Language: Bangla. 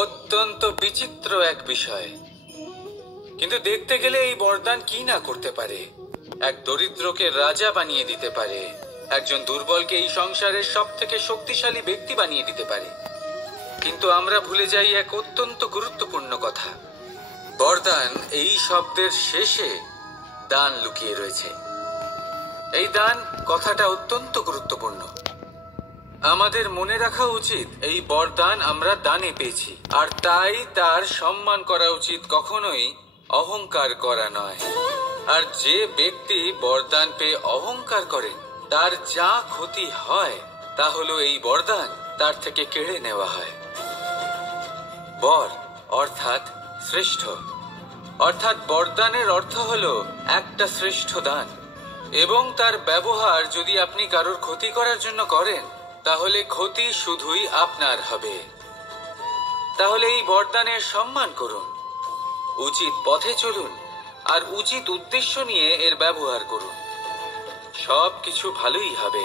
অত্যন্ত বিচিত্র এক বিষয়, কিন্তু দেখতে গেলে এই বরদান কি না করতে পারে। এক দরিদ্রকে রাজা বানিয়ে দিতে পারে, একজন দুর্বলকে এই সংসারের সব থেকে শক্তিশালী ব্যক্তি বানিয়ে দিতে পারে। কিন্তু আমরা ভুলে যাই এক অত্যন্ত গুরুত্বপূর্ণ কথা। বরদান এই শব্দের শেষে দান লুকিয়ে রয়েছে। এই দান কথাটা অত্যন্ত গুরুত্বপূর্ণ। আমাদের মনে রাখা উচিত এই বরদান আমরা দানে পেয়েছি, আর তাই তার সম্মান করা উচিত, কখনোই অহংকার করা নয়। আর যে ব্যক্তি বরদান পেয়ে অহংকার করেন তার যা ক্ষতি হয় তা হলো এই বরদান তার থেকে কেড়ে নেওয়া হয়। বর অর্থাৎ শ্রেষ্ঠ, অর্থাৎ বরদানের অর্থ হলো একটা শ্রেষ্ঠ দান, এবং তার ব্যবহার যদি আপনি কারোর ক্ষতি করার জন্য করেন তাহলে ক্ষতি শুধুই আপনার হবে। তাহলে এই বরদানের সম্মান করুন, উচিত পথে চলুন, আর উচিত উদ্দেশ্য নিয়ে এর ব্যবহার করুন। সবকিছু ভালোই হবে।